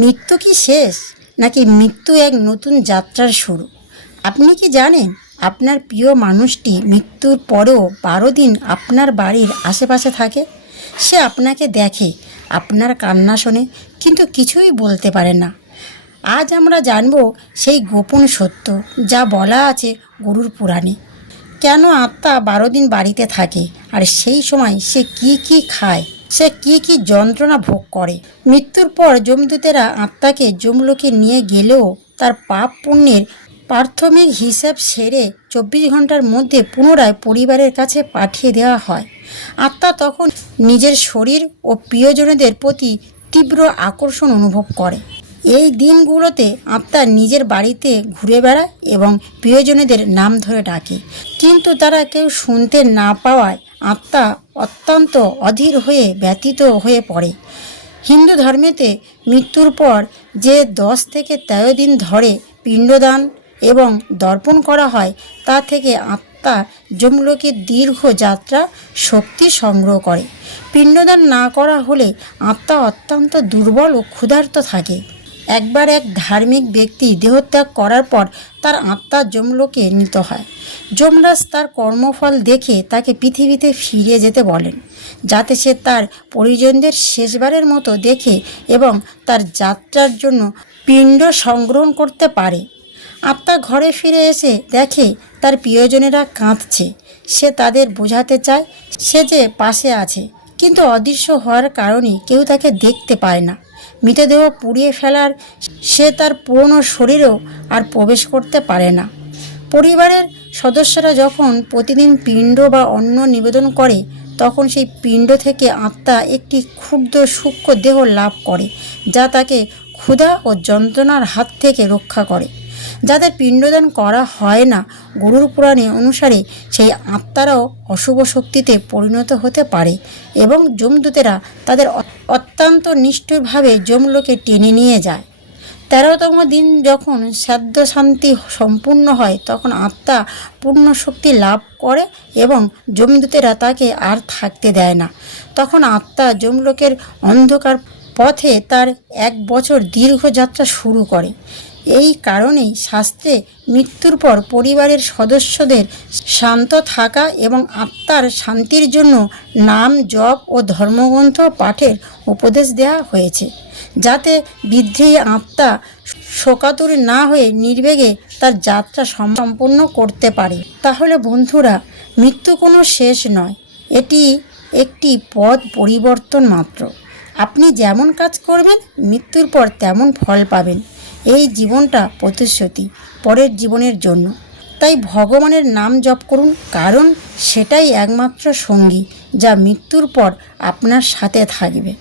মৃত্যু কি শেষ, নাকি মৃত্যু এক নতুন যাত্রার শুরু? আপনি কি জানেন আপনার প্রিয় মানুষটি মৃত্যুর পরেও 12 দিন আপনার বাড়ির আশেপাশে থাকে? সে আপনাকে দেখে, আপনার কান্না শোনে, কিন্তু কিছুই বলতে পারে না। আজ আমরা জানব সেই গোপন সত্য যা বলা আছে গরুর পুরাণে। কেন আত্মা 12 দিন বাড়িতে থাকে, আর সেই সময় সে কি কি খায়, সে কি কি যন্ত্রণা ভোগ করে। মৃত্যুর পর যমদূতেরা আত্মাকে যমলোকে নিয়ে গেলেও তার পাপ পুণ্যের প্রাথমিক হিসাব সেরে 24 ঘন্টার মধ্যে পুনরায় পরিবারের কাছে পাঠিয়ে দেওয়া হয়। আত্মা তখন নিজের শরীর ও প্রিয়জনদের প্রতি তীব্র আকর্ষণ অনুভব করে। এই দিনগুলোতে আত্মা নিজের বাড়িতে ঘুরে বেড়ায় এবং প্রিয়জনদের নাম ধরে ডাকে, কিন্তু তারা কেউ শুনতে না পাওয়ায় আত্মা অত্যন্ত অধীর হয়ে ব্যথিত হয়ে পড়ে। হিন্দু ধর্মেতে মৃত্যুর পর যে 10 থেকে 13 দিন ধরে পিণ্ডদান এবং দর্পণ করা হয়, তা থেকে আত্মা যমলোকের দীর্ঘ যাত্রা শক্তি সংগ্রহ করে। পিণ্ডদান না করা হলে আত্মা অত্যন্ত দুর্বল ও ক্ষুধার্ত থাকে। একবার এক ধার্মিক ব্যক্তি দেহত্যাগ করার পর তার আত্মা যমলোকে নীত হয়। যমরাজ তার কর্মফল দেখে তাকে পৃথিবীতে ফিরে যেতে বলেন, যাতে সে তার পরিজনদের শেষবারের মতো দেখে এবং তার যাত্রার জন্য পিণ্ড সংগ্রহণ করতে পারে। আত্মা ঘরে ফিরে এসে দেখে তার প্রিয়জনেরা কাঁদছে। সে তাদের বোঝাতে চায় সে যে পাশে আছে, কিন্তু অদৃশ্য হওয়ার কারণে কেউ তাকে দেখতে পায় না। মৃতদেহ পুড়িয়ে ফেলার সে তার পুরনো শরীরেও আর প্রবেশ করতে পারে না। পরিবারের সদস্যরা যখন প্রতিদিন পিণ্ড বা অন্ন নিবেদন করে, তখন সেই পিণ্ড থেকে আত্মা একটি ক্ষুদ্র সূক্ষ্ম দেহ লাভ করে, যা তাকে ক্ষুধা ও যন্ত্রণার হাত থেকে রক্ষা করে। যাদের পিণ্ডদান করা হয় না, গরুর পুরাণে অনুসারে সেই আত্মারাও অশুভ শক্তিতে পরিণত হতে পারে এবং যমদূতেরা তাদের অত্যন্ত নিষ্ঠুরভাবে যমলোকে টেনে নিয়ে যায়। 13তম দিন যখন শ্রাদ্ধ শান্তি সম্পূর্ণ হয়, তখন আত্মা পূর্ণ শক্তি লাভ করে এবং যমদূতেরা তাকে আর থাকতে দেয় না। তখন আত্মা যমলোকের অন্ধকার পথে তার 1 বছর দীর্ঘ যাত্রা শুরু করে। এই কারণেই শাস্ত্রে মৃত্যুর পর পরিবারের সদস্যদের শান্ত থাকা এবং আত্মার শান্তির জন্য নাম জপ ও ধর্মগ্রন্থ পাঠের উপদেশ দেওয়া হয়েছে, যাতে বিদ্রোহী আত্মা শোকাতুর না হয়ে নির্বেগে তার যাত্রা সম্পূর্ণ করতে পারে। তাহলে বন্ধুরা, মৃত্যু কোনো শেষ নয়, এটি একটি পথ পরিবর্তন মাত্র। আপনি যেমন কাজ করবেন, মৃত্যুর পর তেমন ফল পাবেন। এই জীবনটা প্রতিশ্রুতি পরের জীবনের জন্য। তাই ভগবানের নাম জপ করুন, কারণ সেটাই একমাত্র সঙ্গী যা মৃত্যুর পর আপনার সাথে থাকবে।